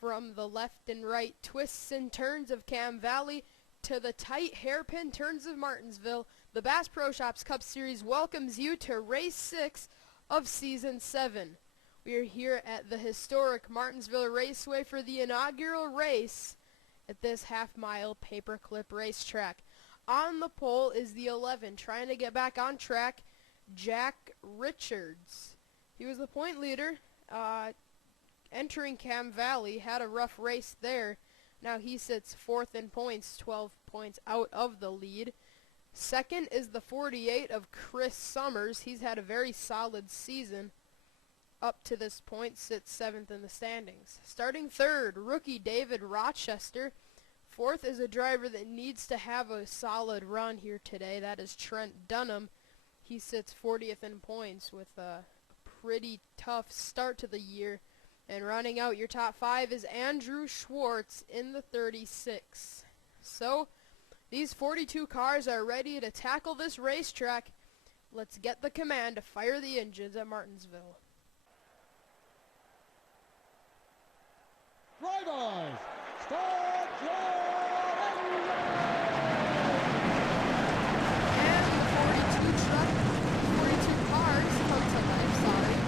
From the left and right twists and turns of Cam Valley to the tight hairpin turns of Martinsville, the Bass Pro Shops Cup Series welcomes you to Race 6 of Season 7. We are here at the historic Martinsville Raceway for the inaugural race at this half-mile paperclip racetrack. On the pole is the 11, trying to get back on track, Jack Richards. He was the point leader, entering Cam Valley, had a rough race there. Now he sits fourth in points, 12 points out of the lead. Second is the 48 of Chris Summers. He's had a very solid season up to this point, sits seventh in the standings. Starting third, rookie David Rochester. Fourth is a driver that needs to have a solid run here today. That is Trent Dunham. He sits 40th in points with a pretty tough start to the year. And rounding out your top five is Andrew Schwartz in the 36. So, these 42 cars are ready to tackle this racetrack. Let's get the command to fire the engines at Martinsville. Drivers, start your And the 42 cars come to life, sorry.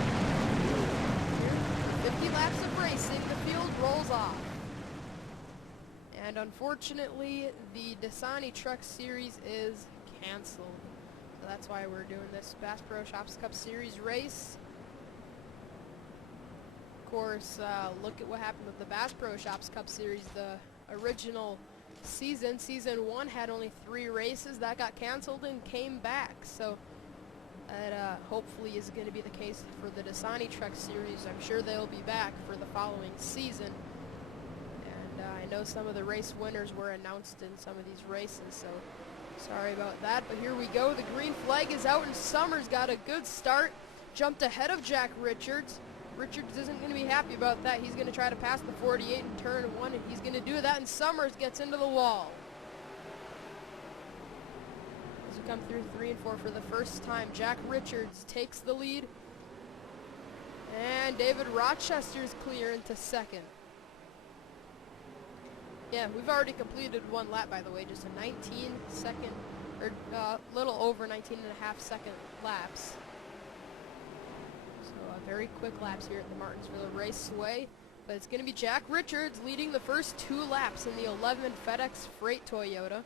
Here, 50 laps of racing, the field rolls off. And unfortunately, the Dasani Truck Series is canceled. So that's why we're doing this Bass Pro Shops Cup Series race. Of course, look at what happened with the Bass Pro Shops Cup Series. The original season, Season 1, had only 3 races. That got canceled and came back. So that hopefully is going to be the case for the Dasani Truck Series. I'm sure they'll be back for the following season. And I know some of the race winners were announced in some of these races, so sorry about that. But here we go. The green flag is out, and Summers got a good start. Jumped ahead of Jack Richards. Richards isn't going to be happy about that. He's going to try to pass the 48 in turn 1, and he's going to do that, and Summers gets into the wall. As we come through 3 and 4 for the first time, Jack Richards takes the lead, and David Rochester's clear into second. Yeah, we've already completed 1 lap, by the way, just a 19-second, or little over 19.5-second laps. Very quick laps here at the Martinsville Raceway, but it's going to be Jack Richards leading the first 2 laps in the 11 FedEx Freight Toyota.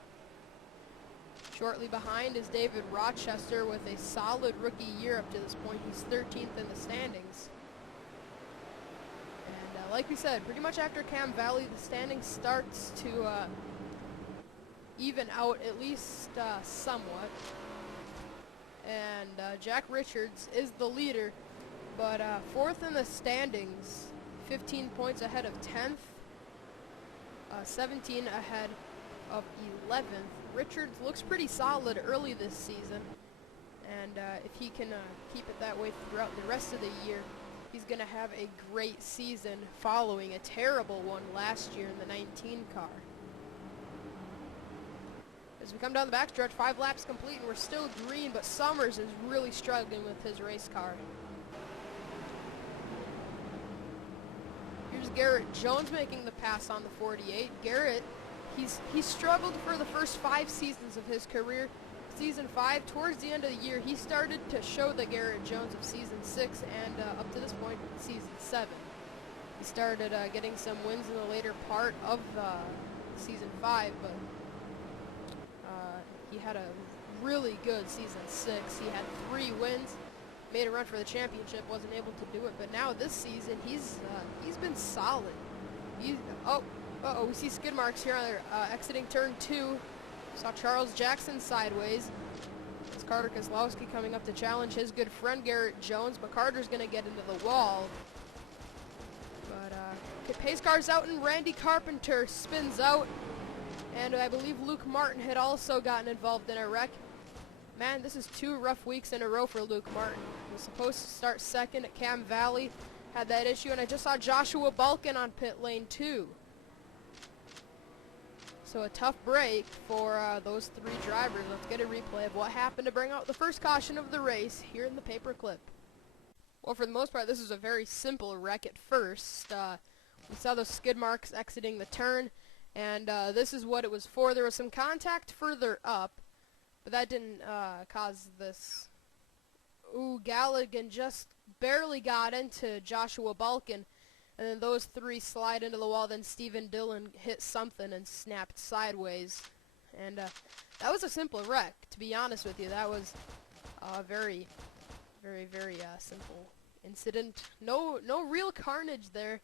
Shortly behind is David Rochester with a solid rookie year up to this point. He's 13th in the standings. And like we said, pretty much after Cam Valley, the standing starts to even out at least somewhat. And Jack Richards is the leader. But fourth in the standings, 15 points ahead of 10th, 17 ahead of 11th. Richards looks pretty solid early this season, and if he can keep it that way throughout the rest of the year, he's going to have a great season following a terrible one last year in the 19 car. As we come down the backstretch, 5 laps complete, and we're still green, but Summers is really struggling with his race car. Here's Garrett Jones making the pass on the 48. Garrett, he's struggled for the first 5 seasons of his career. Season 5, towards the end of the year, he started to show the Garrett Jones of Season 6 and up to this point, Season 7. He started getting some wins in the later part of Season 5, but he had a really good Season 6. He had 3 wins. Made a run for the championship, wasn't able to do it, but now this season he's been solid. We see skid marks here on exiting turn 2. Saw Charles Jackson sideways. It's Carter Kozlowski coming up to challenge his good friend Garrett Jones, but Carter's going to get into the wall. But pace car's out, and Randy Carpenter spins out, and I believe Luke Martin had also gotten involved in a wreck. Man, this is 2 rough weeks in a row for Luke Martin. He was supposed to start second at Cam Valley, had that issue, and I just saw Joshua Balkin on pit lane 2. So a tough break for those 3 drivers. Let's get a replay of what happened to bring out the first caution of the race here in the paperclip. Well, for the most part, this is a very simple wreck at first. You saw those skid marks exiting the turn, and this is what it was for. There was some contact further up, but that didn't cause this. Ooh, Galligan just barely got into Joshua Balkin, and then those three slide into the wall. Then Stephen Dillon hit something and snapped sideways, and that was a simple wreck. To be honest with you, that was a very simple incident. No real carnage there.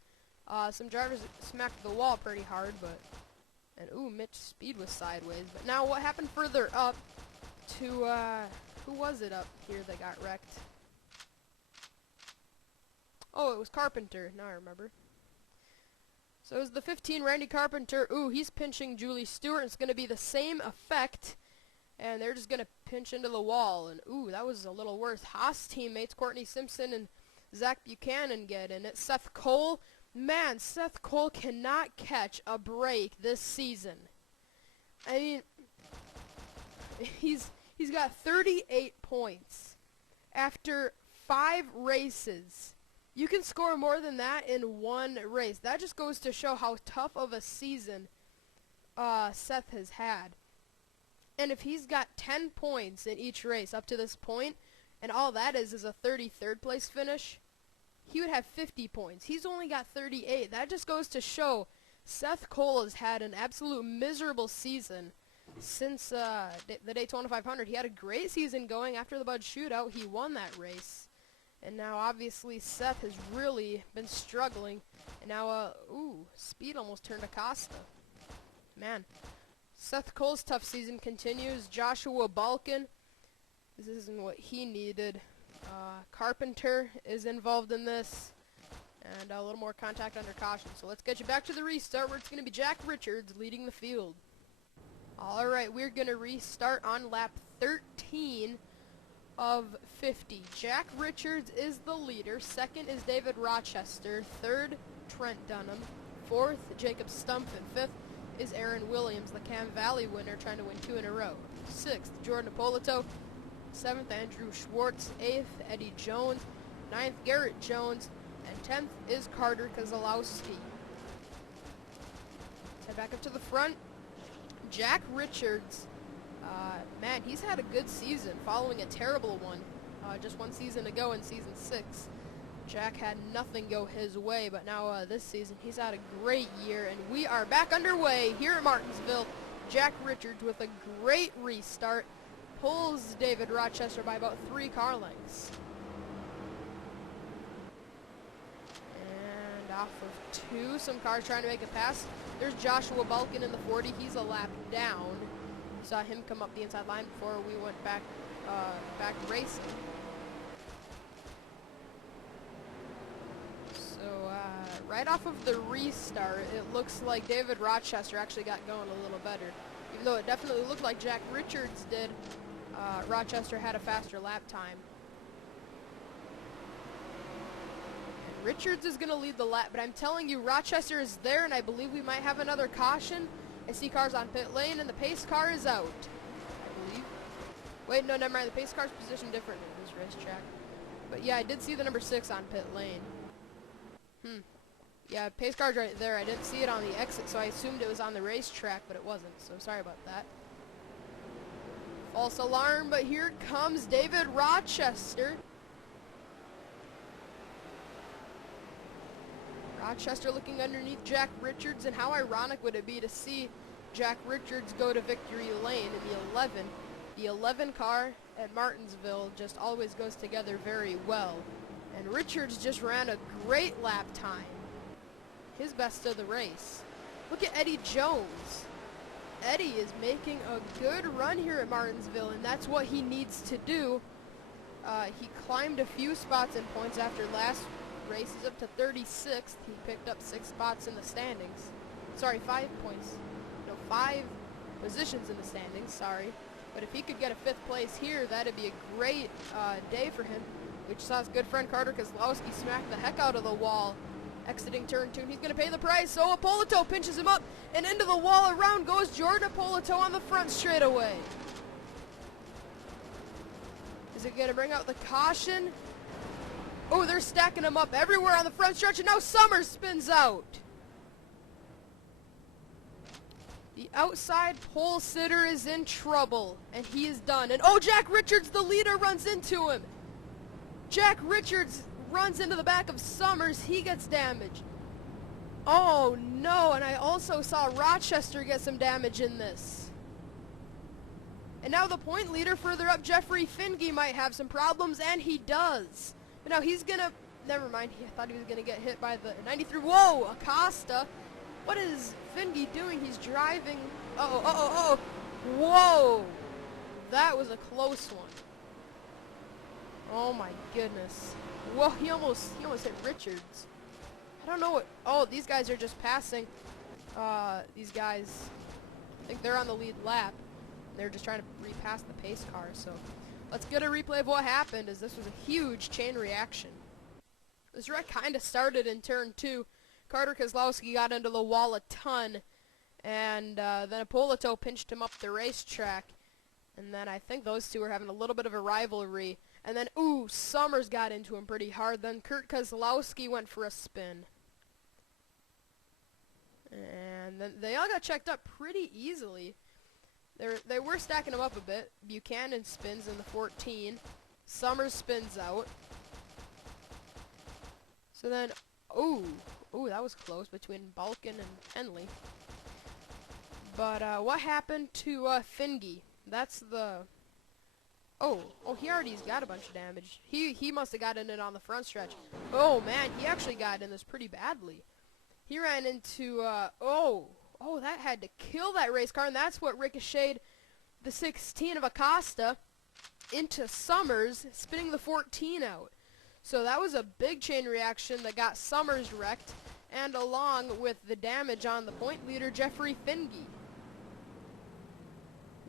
Some drivers smacked the wall pretty hard, and ooh, Mitch Speed was sideways. But now what happened further up to who was it up here that got wrecked? Oh, it was Carpenter. Now I remember. So it was the 15, Randy Carpenter. Ooh, he's pinching Julie Stewart. It's going to be the same effect, and they're just going to pinch into the wall. And ooh, that was a little worse. Haas teammates Courtney Simpson and Zach Buchanan get in it. Seth Cole, man, Seth Cole cannot catch a break this season. I mean, he's got 38 points after 5 races. You can score more than that in one race. That just goes to show how tough of a season Seth has had. And if he's got 10 points in each race up to this point, and all that is a 33rd place finish, he would have 50 points. He's only got 38. That just goes to show Seth Cole has had an absolute miserable season since the Daytona 500. He had a great season going after the Bud Shootout. He won that race. And now, obviously, Seth has really been struggling. And now, ooh, Speed almost turned Acosta. Man, Seth Cole's tough season continues. Joshua Balkin, this isn't what he needed. Carpenter is involved in this. And a little more contact under caution. So let's get you back to the restart where it's going to be Jack Richards leading the field. All right, we're going to restart on lap 13 of 50. Jack Richards is the leader. Second is David Rochester. Third, Trent Dunham. Fourth, Jacob Stumpf. And fifth is Aaron Williams, the Cam Valley winner, trying to win 2 in a row. Sixth, Jordan Napolito. Seventh, Andrew Schwartz. Eighth, Eddie Jones. Ninth, Garrett Jones. And 10th is Carter Kozlowski. Head back up to the front. Jack Richards, man, he's had a good season following a terrible one just one season ago in season 6. Jack had nothing go his way, but now this season he's had a great year, and we are back underway here at Martinsville. Jack Richards with a great restart pulls David Rochester by about 3 car lengths. And off of 2, some cars trying to make a pass. There's Joshua Balkin in the 40. He's a lap down. You saw him come up the inside line before we went back racing. So right off of the restart, it looks like David Rochester actually got going a little better. Even though it definitely looked like Jack Richards did, Rochester had a faster lap time. And Richards is going to lead the lap, but I'm telling you, Rochester is there, and I believe we might have another caution. I see cars on pit lane, and the pace car is out, I believe. Wait, no, never mind. The pace car's positioned different in this racetrack. But yeah, I did see the number 6 on pit lane. Yeah, pace car's right there. I didn't see it on the exit, so I assumed it was on the racetrack, but it wasn't, so sorry about that. False alarm, but here comes David Rochester. Rochester looking underneath Jack Richards, and how ironic would it be to see Jack Richards go to victory lane in the 11. The 11 car at Martinsville just always goes together very well. And Richards just ran a great lap time. His best of the race. Look at Eddie Jones. Eddie is making a good run here at Martinsville, and that's what he needs to do. He climbed a few spots in points after last race. He's up to 36th. He picked up 6 spots in the standings. Sorry, 5 points. No, 5 positions in the standings, sorry. But if he could get a 5th place here, that'd be a great day for him. We just saw his good friend Carter Kozlowski smack the heck out of the wall. Exiting turn 2, and he's going to pay the price. So Napolito pinches him up, and into the wall. Around goes Jordan Napolito on the front straightaway. Is it going to bring out the caution? Oh, they're stacking him up everywhere on the front stretch, and now Summers spins out. The outside pole sitter is in trouble, and he is done. And oh, Jack Richards, the leader, runs into him. Jack Richards runs into the back of Summers. He gets damaged. Oh, no, and I also saw Rochester get some damage in this. And now the point leader further up, Jeffrey Finge, might have some problems, and he does. But now he's going to... Never mind, I thought he was going to get hit by the 93. Whoa, Acosta. What is Finge doing? He's driving... Uh-oh. Whoa. That was a close one. Oh, my goodness. Whoa, he almost hit Richards. I don't know what... Oh, these guys are just passing. These guys, I think they're on the lead lap. They're just trying to repass the pace car. So let's get a replay of what happened, as this was a huge chain reaction. This wreck kind of started in turn 2. Carter Kozlowski got into the wall a ton. And then Ippolito pinched him up the racetrack. And then I think those two were having a little bit of a rivalry. And then, ooh, Summers got into him pretty hard. Then Kurt Kozlowski went for a spin. And then they all got checked up pretty easily. They were stacking them up a bit. Buchanan spins in the 14. Summers spins out. So then, ooh, that was close between Balkin and Henley. But what happened to Finge? That's the... Oh, he alrea's got a bunch of damage. He must have gotten it on the front stretch. Oh, man, he actually got in this pretty badly. He ran into, that had to kill that race car, and that's what ricocheted the 16 of Acosta into Summers, spinning the 14 out. So that was a big chain reaction that got Summers wrecked, and along with the damage on the point leader, Jeffrey Finge.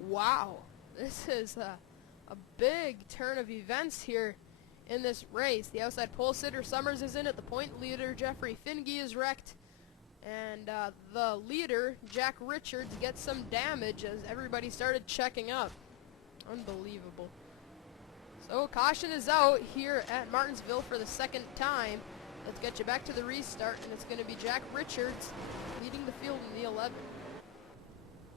Wow, this is a big turn of events here in this race. The outside pole sitter, Summers, is in it. The point leader, Jeffrey Finge, is wrecked. And the leader, Jack Richards, gets some damage as everybody started checking up. Unbelievable. So caution is out here at Martinsville for the second time. Let's get you back to the restart, and it's going to be Jack Richards leading the field in the 11.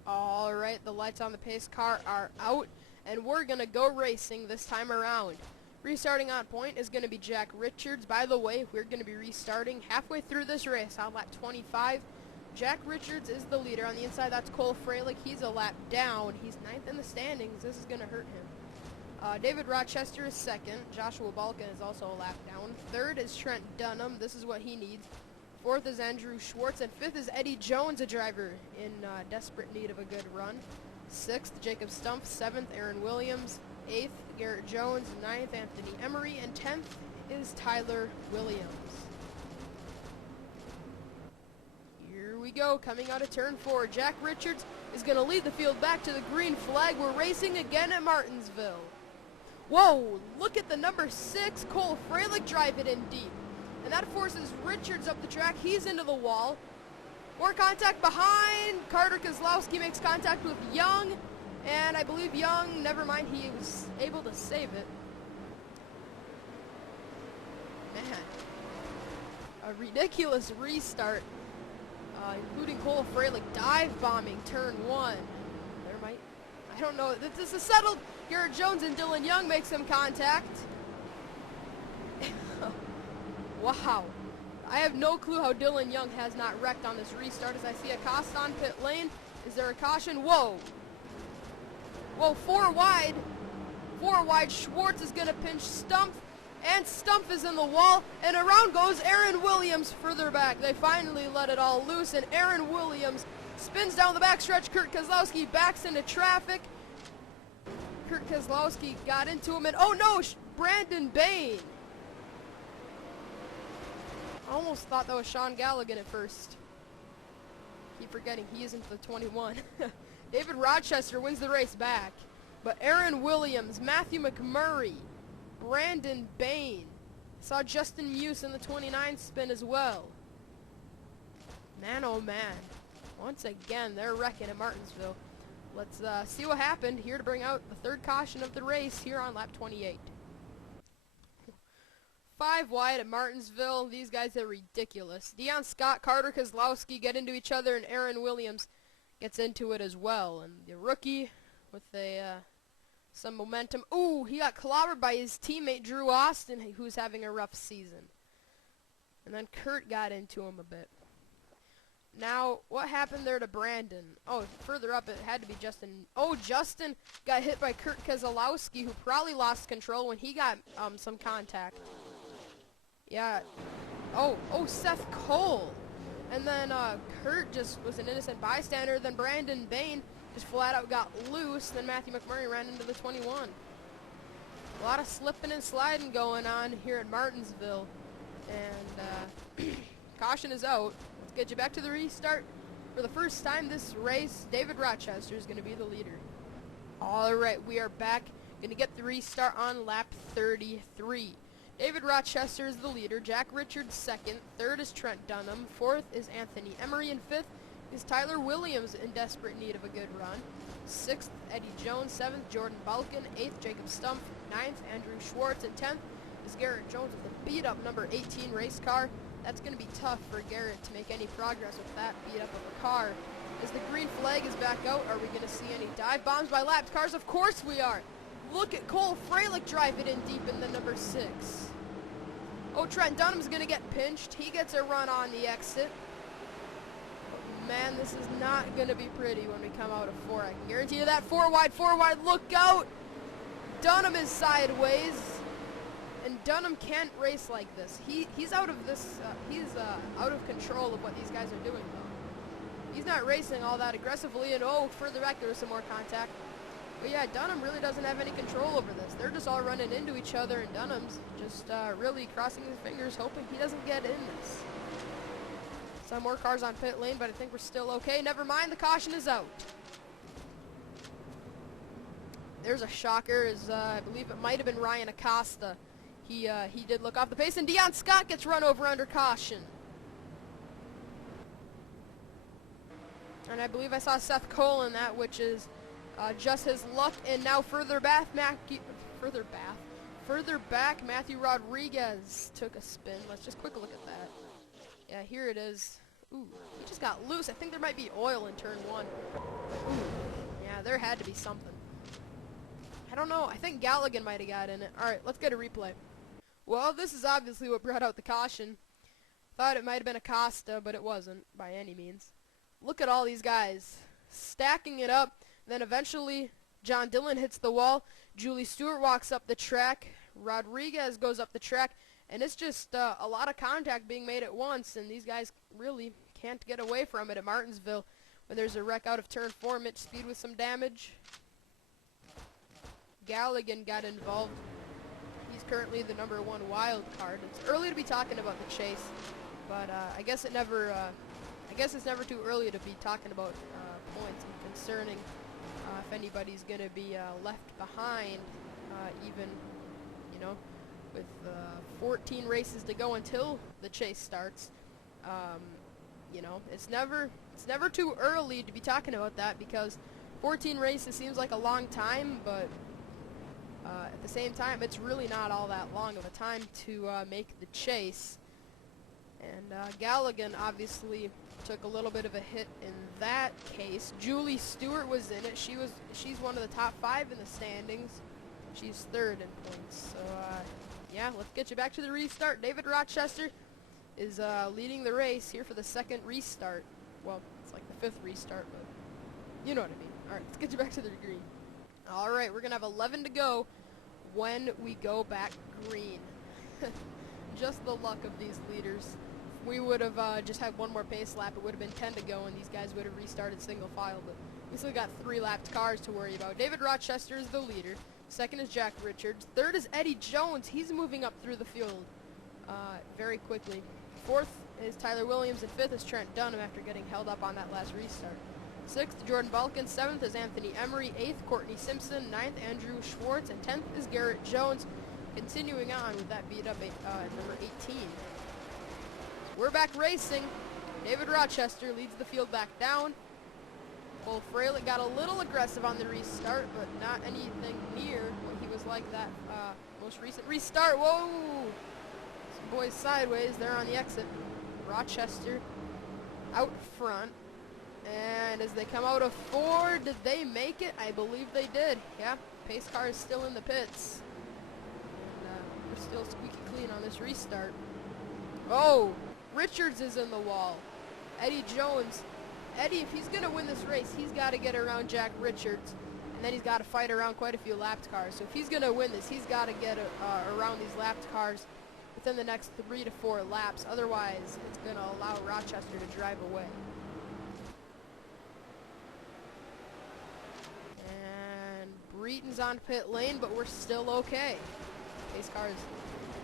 All right, the lights on the pace car are out, and we're going to go racing this time around. Restarting on point is going to be Jack Richards. By the way, we're going to be restarting halfway through this race on lap 25. Jack Richards is the leader. On the inside, that's Cole Freilich. He's a lap down. He's 9th in the standings. This is going to hurt him. David Rochester is 2nd. Joshua Balkin is also a lap down. 3rd is Trent Dunham. This is what he needs. 4th is Andrew Schwartz. And 5th is Eddie Jones, a driver in desperate need of a good run. 6th, Jacob Stumpf. 7th, Aaron Williams. 8th, Garrett Jones. 9th, Anthony Emery. And 10th is Tyler Williams. Here we go, coming out of turn 4. Jack Richards is going to lead the field back to the green flag. We're racing again at Martinsville. Whoa, look at the number 6, Cole Freilich, drive it in deep. And that forces Richards up the track. He's into the wall. More contact behind. Carter Kozlowski makes contact with Young. And I believe Young, never mind, he was able to save it. Man, a ridiculous restart, including Cole Freilich dive bombing turn 1. I don't know, this is settled. Garrett Jones and Dylan Young make some contact. Wow. I have no clue how Dylan Young has not wrecked on this restart as I see Acosta on pit lane. Is there a caution? Whoa. Whoa, 4 wide. 4 wide. Schwartz is going to pinch Stumpf. And Stumpf is in the wall. And around goes Aaron Williams further back. They finally let it all loose. And Aaron Williams spins down the backstretch. Kurt Kozlowski backs into traffic. Kurt Kozlowski got into him. And oh no, Brandon Bain. I almost thought that was Sean Galligan at first. Keep forgetting he isn't the 21. David Rochester wins the race back. But Aaron Williams, Matthew McMurray, Brandon Bain. Saw Justin Muse in the 29 spin as well. Man, oh man. Once again, they're wrecking at Martinsville. Let's see what happened here to bring out the 3rd caution of the race here on lap 28. 5 wide at Martinsville. These guys are ridiculous. Dion Scott, Carter Kozlowski get into each other, and Aaron Williams gets into it as well. And the rookie with some momentum. Ooh, he got clobbered by his teammate Drew Austin, who's having a rough season. And then Kurt got into him a bit. Now, what happened there to Brandon? Oh, further up, it had to be Justin. Oh, Justin got hit by Kurt Keselowski, who probably lost control when he got some contact. Yeah. Oh, Seth Cole. And then Kurt just was an innocent bystander. Then Brandon Bain just flat out got loose. Then Matthew McMurray ran into the 21. A lot of slipping and sliding going on here at Martinsville. And caution is out. Let's get you back to the restart. For the first time this race, David Rochester is going to be the leader. All right, we are back. Going to get the restart on lap 33. David Rochester is the leader. Jack Richards second. Third is Trent Dunham. Fourth is Anthony Emery. And fifth is Tyler Williams in desperate need of a good run. Sixth, Eddie Jones. Seventh, Jordan Balkin. Eighth, Jacob Stumpf. Ninth, Andrew Schwartz. And 10th is Garrett Jones with the beat-up number 18 race car. That's going to be tough for Garrett to make any progress with that beat-up of a car. As the green flag is back out, are we going to see any dive bombs by lapped cars? Of course we are. Look at Cole Freilich drive it in deep in the number 6. Oh, Trent Dunham's going to get pinched. He gets a run on the exit. But man, this is not going to be pretty when we come out of 4. I can guarantee you that. 4 wide, look out! Dunham is sideways. And Dunham can't race like this. He's out of this. He's out of control of what these guys are doing, though. He's not racing all that aggressively. And oh, further back there was some more contact. But yeah, Dunham really doesn't have any control over this. They're just all running into each other, and Dunham's just really crossing his fingers, hoping he doesn't get in this. Some more cars on pit lane, but I think we're still okay. Never mind, the caution is out. There's a shocker. I believe it might have been Ryan Acosta. He did look off the pace, and Dion Scott gets run over under caution. And I believe I saw Seth Cole in that, which is just his luck. And now further back, Matthew Rodriguez took a spin. Let's just quick look at that. Yeah, here it is. Ooh, he just got loose. I think there might be oil in turn 1. Ooh, yeah, there had to be something. I don't know. I think Galligan might have got in it. All right, let's get a replay. Well, this is obviously what brought out the caution. Thought it might have been Acosta, but it wasn't by any means. Look at all these guys stacking it up. Then eventually, John Dillon hits the wall. Julie Stewart walks up the track. Rodriguez goes up the track. And it's just a lot of contact being made at once. And these guys really can't get away from it at Martinsville. When there's a wreck out of turn 4, Mitch Speed with some damage. Galligan got involved. He's currently the number 1 wild card. It's early to be talking about the chase. But I guess it's never too early to be talking about points and concerning if anybody's going to be left behind, even, you know, with 14 races to go until the chase starts. You know, it's never too early to be talking about that, because 14 races seems like a long time, but at the same time, it's really not all that long of a time to make the chase. And Galligan obviously took a little bit of a hit in that case. Julie Stewart was in it. She's one of the top 5 in the standings. She's 3rd in points. So yeah, let's get you back to the restart. David Rochester is leading the race here for the 2nd restart. Well, it's like the 5th restart, but you know what I mean. All right, let's get you back to the green. All right, we're gonna have 11 to go when we go back green. Just the luck of these leaders. If we would have just had one more pace lap, it would have been 10 to go, and these guys would have restarted single file, but we still got 3 lapped cars to worry about. David Rochester is the leader. 2nd is Jack Richards. 3rd is Eddie Jones. He's moving up through the field very quickly. 4th is Tyler Williams, and 5th is Trent Dunham after getting held up on that last restart. 6th, Jordan Balkin. 7th is Anthony Emery. 8th, Courtney Simpson. 9th, Andrew Schwartz. And 10th is Garrett Jones. Continuing on with that beat up number 18. We're back racing. David Rochester leads the field back down. Cole Freilich got a little aggressive on the restart, but not anything near what he was like that most recent restart. Whoa! Some boys sideways. They're on the exit. Rochester out front. And as they come out of 4, did they make it? I believe they did. Yeah, pace car is still in the pits. And we're still squeaky clean on this restart. Oh, Richards is in the wall. Eddie Jones. Eddie, if he's going to win this race, he's got to get around Jack Richards. And then he's got to fight around quite a few lapped cars. So if he's going to win this, he's got to get around these lapped cars within the next 3 to 4 laps. Otherwise, it's going to allow Rochester to drive away. And Breeton's on pit lane, but we're still okay. Pace car is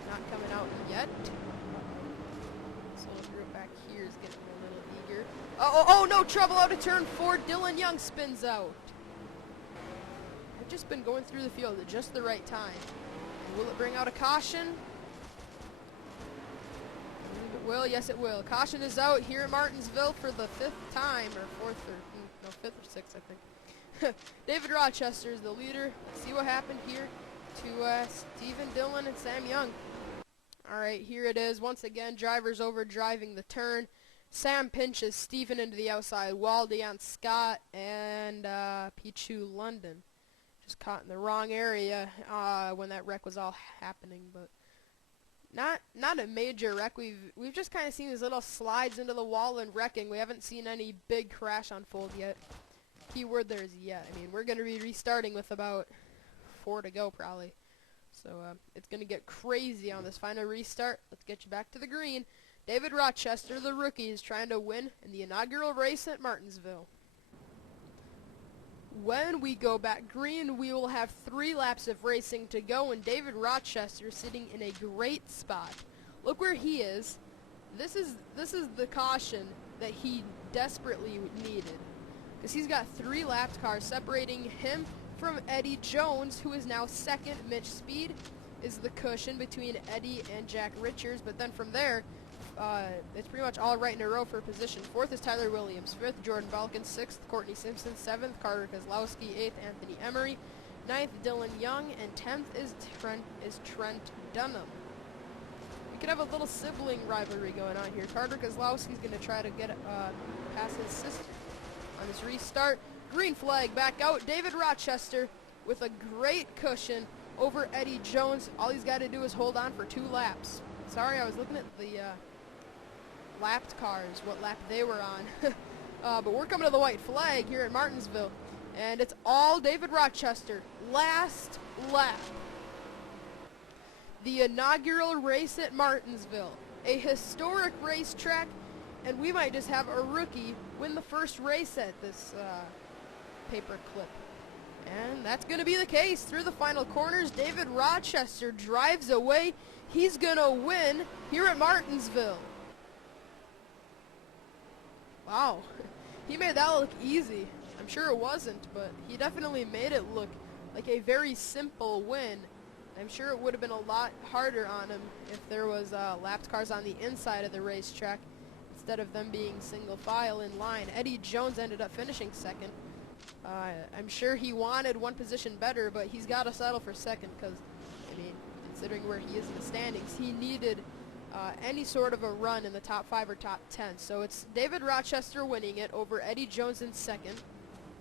not coming out yet. So the group back here is getting a little eager. Oh, no, trouble out of turn 4. Dylan Young spins out. I've just been going through the field at just the right time. Will it bring out a caution? I believe it will. Yes, it will. Caution is out here at Martinsville for the 5th time, or 4th, or no, 5th or 6th, I think. David Rochester is the leader. Let's see what happened here to Stephen Dillon and Sam Young. All right, here it is. Once again, drivers over driving the turn. Sam pinches Stephen into the outside wall. Deion Scott and Pichu London just caught in the wrong area when that wreck was all happening, but not a major wreck. We've just kind of seen these little slides into the wall and wrecking. We haven't seen any big crash unfold yet. Keyword there is yet. I mean, we're going to be restarting with about 4 to go probably. So it's going to get crazy on this final restart. Let's get you back to the green. David Rochester, the rookie, is trying to win in the inaugural race at Martinsville. When we go back green, we will have 3 laps of racing to go, and David Rochester sitting in a great spot. Look where he is. This is the caution that he desperately needed, because he's got 3 lapped cars separating him from Eddie Jones, who is now 2nd. Mitch Speed is the cushion between Eddie and Jack Richards, but then from there, it's pretty much all right in a row for position. 4th is Tyler Williams. 5th, Jordan Balkin. 6th, Courtney Simpson. 7th, Carter Kozlowski. 8th, Anthony Emery. 9th, Dylan Young. And 10th is Trent Dunham. We could have a little sibling rivalry going on here. Carter Kozlowski's going to try to get past his sister on this restart. Green flag back out. David Rochester with a great cushion over Eddie Jones. All he's got to do is hold on for 2 laps. Sorry, I was looking at the lapped cars, what lap they were on. But we're coming to the white flag here at Martinsville, and it's all David Rochester. Last lap. The inaugural race at Martinsville. A historic racetrack, and we might just have a rookie win the first race at this paperclip. And that's going to be the case. Through the final corners, David Rochester drives away. He's going to win here at Martinsville. Wow. He made that look easy. I'm sure it wasn't, but he definitely made it look like a very simple win. I'm sure it would have been a lot harder on him if there was lapped cars on the inside of the racetrack instead of them being single file in line. Eddie Jones ended up finishing 2nd. I'm sure he wanted 1 position better, but he's got to settle for 2nd because, I mean, considering where he is in the standings, he needed any sort of a run in the top 5 or top 10. So it's David Rochester winning it over Eddie Jones in 2nd.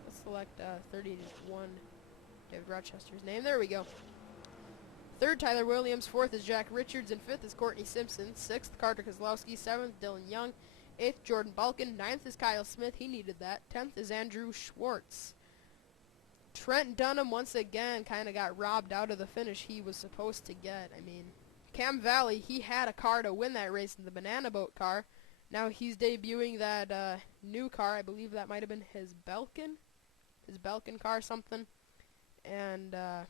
Let's select 31, David Rochester's name. There we go. 3rd, Tyler Williams. 4th is Jack Richards, and 5th is Courtney Simpson. 6th, Carter Kozlowski. 7th, Dylan Young. 8th, Jordan Balkin. 9th is Kyle Smith. He needed that. 10th is Andrew Schwartz. Trent Dunham once again kind of got robbed out of the finish he was supposed to get. I mean, Cam Valley, he had a car to win that race in the Banana Boat car. Now he's debuting that new car. I believe that might have been his Belkin car or something. And I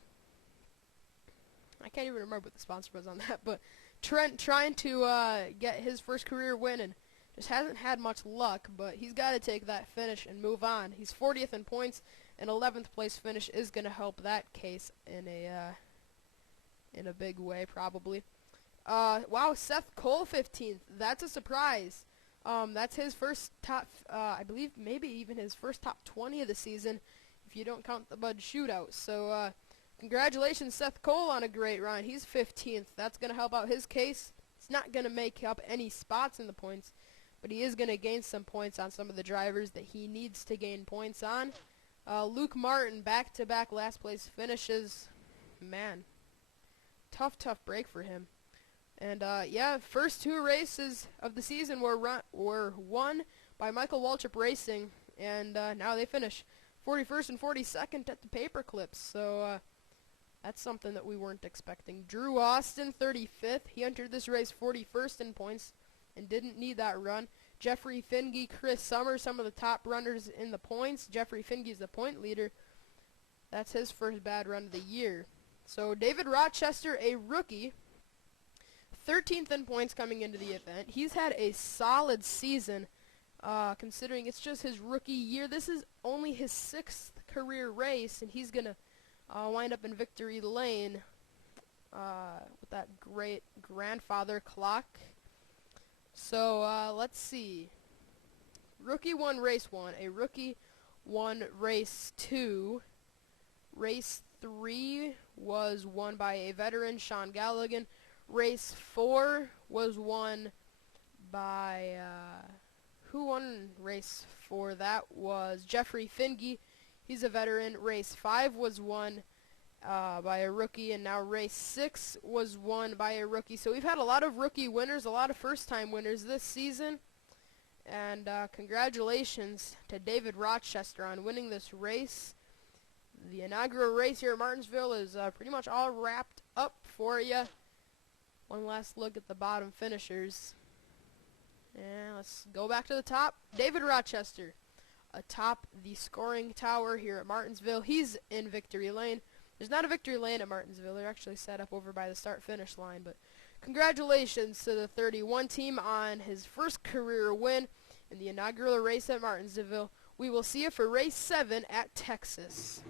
can't even remember what the sponsor was on that. But Trent trying to get his first career win and just hasn't had much luck. But he's got to take that finish and move on. He's 40th in points. An 11th place finish is going to help that case in a big way, probably. Wow, Seth Cole 15th. That's a surprise. That's his first top, I believe maybe even his first top 20 of the season, if you don't count the Bud Shootout. So congratulations, Seth Cole, on a great run. He's 15th. That's going to help out his case. It's not going to make up any spots in the points, but he is going to gain some points on some of the drivers that he needs to gain points on. Luke Martin, back-to-back last place finishes. Man, tough break for him. And yeah, first 2 races of the season were won by Michael Waltrip Racing, and now they finish 41st and 42nd at the Paperclips. So that's something that we weren't expecting. Drew Austin, 35th. He entered this race 41st in points and didn't need that run. Jeffrey Finge, Chris Summers, some of the top runners in the points. Jeffrey Finge is the point leader. That's his first bad run of the year. So David Rochester, a rookie, 13th in points coming into the event. He's had a solid season, considering it's just his rookie year. This is only his 6th career race, and he's going to wind up in victory lane with that great grandfather clock. So let's see. Rookie won race 1. A rookie won race 2. Race 3 was won by a veteran, Sean Galligan. Race 4 was won by, who won race 4? That was Jeffrey Finge. He's a veteran. Race 5 was won by a rookie, and now race 6 was won by a rookie. So we've had a lot of rookie winners, a lot of first-time winners this season. And congratulations to David Rochester on winning this race. The inaugural race here at Martinsville is pretty much all wrapped up for you. One last look at the bottom finishers. And let's go back to the top. David Rochester atop the scoring tower here at Martinsville. He's in victory lane. There's not a victory lane at Martinsville. They're actually set up over by the start-finish line. But congratulations to the 31 team on his first career win in the inaugural race at Martinsville. We will see you for race 7 at Texas.